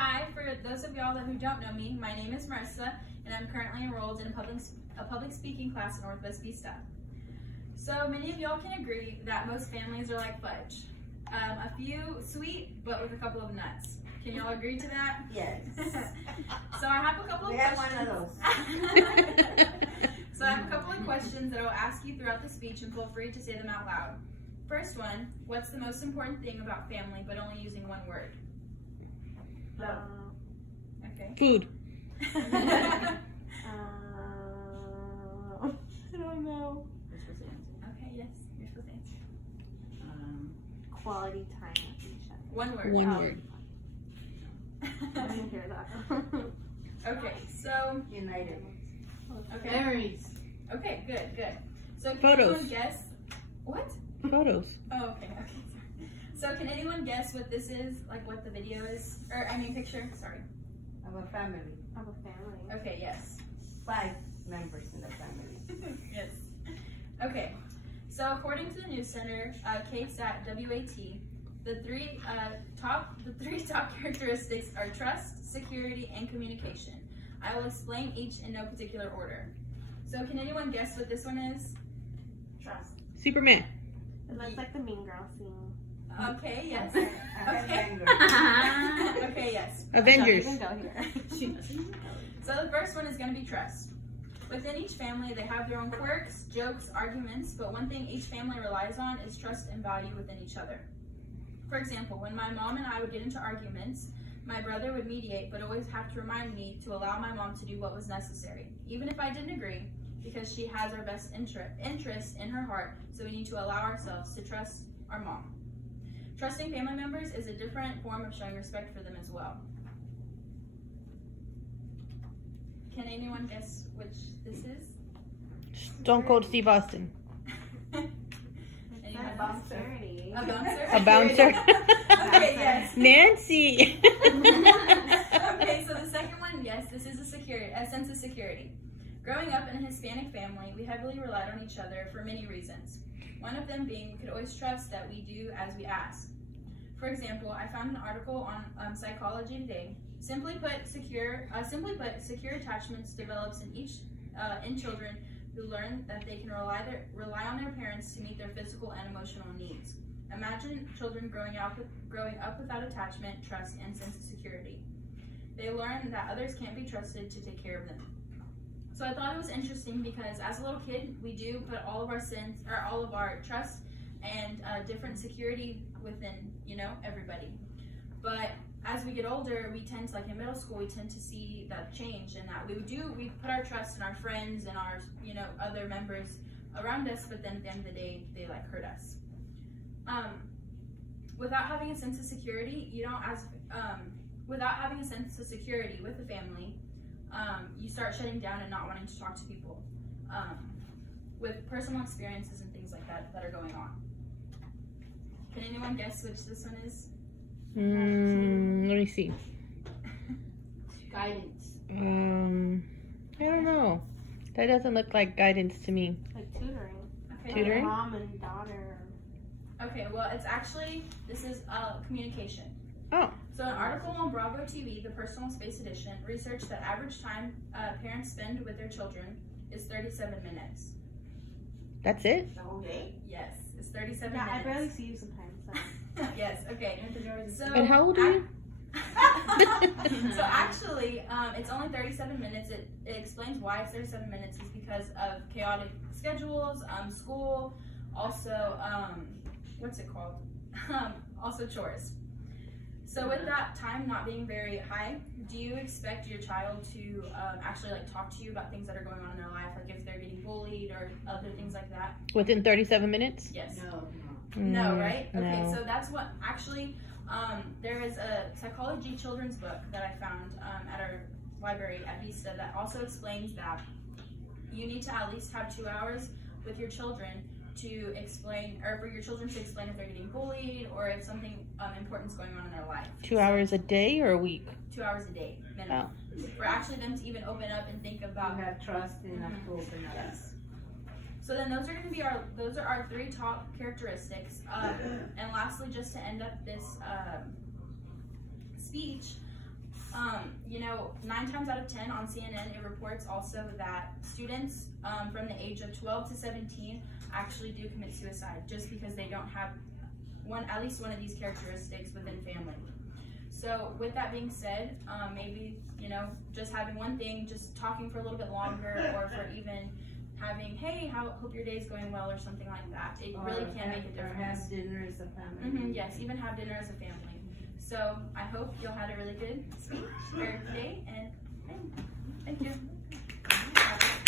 Hi, for those of y'all who don't know me, my name is Marissa, and I'm currently enrolled in a public speaking class at Northwest Vista. So many of y'all can agree that most families are like fudge. A few sweet, but with a couple of nuts. Can y'all agree to that? Yes. So I have a couple of questions. We have one of those. So I have a couple of questions that I'll ask you throughout the speech, and feel free to say them out loud. First one, what's the most important thing about family, but only using one word? Love. Okay. Food. I don't know. You're supposed to answer. Okay, yes, you're supposed to answer. Quality time with each other. One word. One word. I didn't hear that. Okay, so, United. okay. Berries. Okay, good. So can Photos. anyone guess? What? Photos. Oh, okay, sorry. So can anyone guess what this is? Like what the video is? Or, I mean picture, sorry. Of a family. Of a family. Okay, yes. 5 members in the family. Yes. Okay, so according to the News Center, KSAT WAT, the three top characteristics are trust, security, and communication. I will explain each in no particular order. So can anyone guess what this one is? Trust. Superman. It looks like the Mean Girl scene. Okay, yes. Okay. Okay, yes. Avengers. You can go here. So the first one is going to be trust. Within each family, they have their own quirks, jokes, arguments, but one thing each family relies on is trust and value within each other. For example, when my mom and I would get into arguments, my brother would mediate, but always have to remind me to allow my mom to do what was necessary, even if I didn't agree, because she has our best interest in her heart, so we need to allow ourselves to trust our mom. Trusting family members is a different form of showing respect for them as well. Can anyone guess which this is? Stone Cold Steve Austin. Anyone? A bouncer. A bouncer? A bouncer. Okay, yes. Nancy. Okay, so the second one, yes, this is a sense of security. Growing up in a Hispanic family, we heavily relied on each other for many reasons. One of them being we could always trust that we do as we ask. For example, I found an article on Psychology Today. Simply put, secure attachments develops in children who learn that they can rely on their parents to meet their physical and emotional needs. Imagine children growing up without attachment, trust, and sense of security. They learn that others can't be trusted to take care of them. So I thought it was interesting because as a little kid, we do put all of our trust and different security within, everybody. But as we get older, we tend to, like in middle school, we tend to see that change, and that we put our trust in our friends and our, other members around us, but then at the end of the day, they hurt us. Without having a sense of security, without having a sense of security with the family, you start shutting down and not wanting to talk to people with personal experiences and things like that are going on. Can anyone guess which this one is? Let me see. Guidance. I don't know. That doesn't look like guidance to me. Like tutoring. Okay. Tutoring? Mom and daughter. Okay, well, this is communication. Oh. So an article on Bravo TV, the Personal Space Edition, researched that average time parents spend with their children is 37 minutes. That's it? The whole day? Yes, it's 37 Yeah, minutes. I barely see you sometimes. So. Yes, okay. So, And how old are you? So actually, it's only 37 minutes. It explains why it's 37 minutes is because of chaotic schedules, school, also, what's it called? Also chores. So with that time not being very high, do you expect your child to actually talk to you about things that are going on in their life, like if they're getting bullied or other things like that? Within 37 minutes? Yes. No. No, right? Okay, No. so that's what actually, there is a psychology children's book that I found at our library at Vista that also explains that you need to at least have 2 hours with your children to explain, or for your children to explain if they're getting bullied or if something important is going on in their life. 2 hours a day or a week? 2 hours a day, minimum. For actually them to even open up and think about. You have trust enough to open up. Yes. So then those are going to be our 3 top characteristics. And lastly, just to end up this speech, You know, 9 times out of 10 on CNN, it reports also that students from the age of 12 to 17 actually do commit suicide just because they don't have at least one of these characteristics within family. So with that being said, maybe, you know, just having one thing, just talking for a little bit longer, or for even having, hey, hope your day's going well, or something like that. It really can make a difference. Have dinner as a family. Yes, even have dinner as a family. So I hope you'll had a really good speech or day, and thank you.